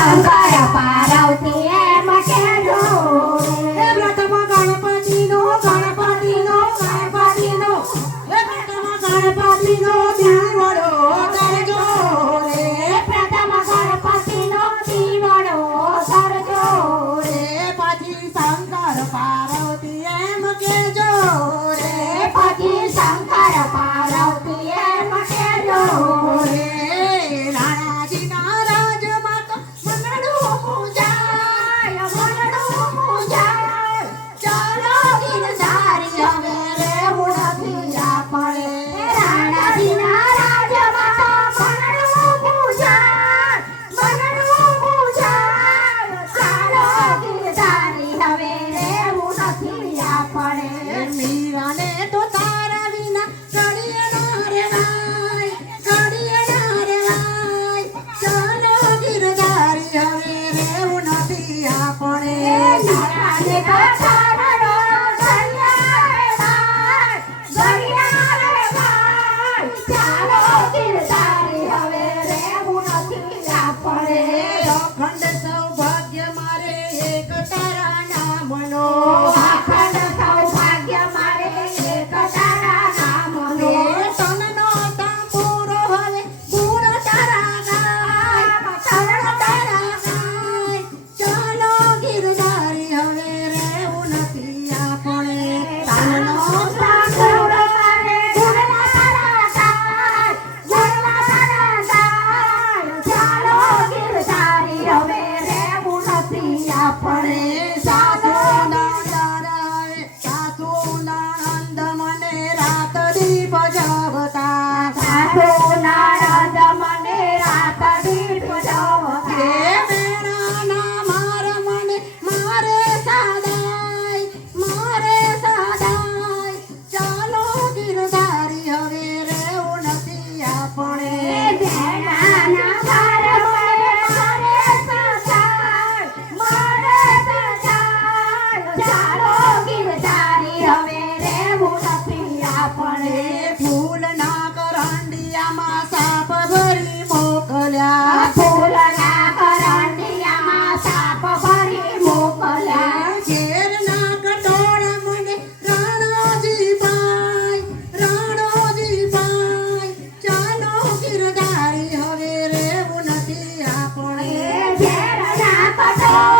શંકર પાર્વતી એમ કહેજો એ પ્રથમ ગણપતિનો ગણપતિનો ગણપતિનો એ પ્રથમ ગણપતિનો દીવડો કરજો રે પ્રથમ ગણપતિનો દીવડો કરજો રે પછી શંકર પાર્વતી એમ કહેજો રે પછી શંકર પાર્વતી એમ કહેજો રે રાણાજીના રાજમાં તો મનડું પૂજાય મનડું પૂજાય ચાલો ગિરધારી હવે રહેવું નથી આપણે રાણાજીના રાજમાં તો મનડું પૂજાય મનડું પૂજાય ચાલો ગિરધારી હવે રહેવું નથી આપણે મીરાને તો તારા વિના ઘડીએ ના રેવાય ઘડીએ ના રેવાય ચાલો ગિરધારી હવે રહેવું નથી આપણે નારાજે કથાનો ઘડિયા રે ભાઈ ચાલો ગિરધારી હવે રહેવું નથી આપણે અખંડ સૌભાગ્ય મારે એક તારા નામનો અખંડ સૌભાગ્ય મારે એક તારા નામનો તનનો તાંબુરો હવે ગુણ તારા ગાય તન તારા ગાય ચાલો ગિરધારી હવે રહેવું નથી આપણે તનનો સાગરો મારે ગુણના તારા ગાય ગુણના તારા ગાય ચાલો ગિરધારી હવે રહેવું નથી આપણે સાસુ નણંદ મને રાત દીપ જવતા સાધુ નારદ મને રાત દીપ જવતા હે મેણાના માર મને મારે સાદાય ચાલો ગિરધારી હવે રહેવું નથી આપણે ભેણાના ભાર મને મારે સજાય ચાલો ગિરધારી હવે રહેવું નથી આપણે ફૂલના કરંડિયામાં સાપ ભરી મોકલ્યા ફૂલના કરંડિયામાં સાપ ભરી મોકલ્યા ઘેરના કટોળ મને રાણાજી ભાઈ ચાલો ગિરધારી હવે રહેવું નથી આપણે ઘેરના કટોળા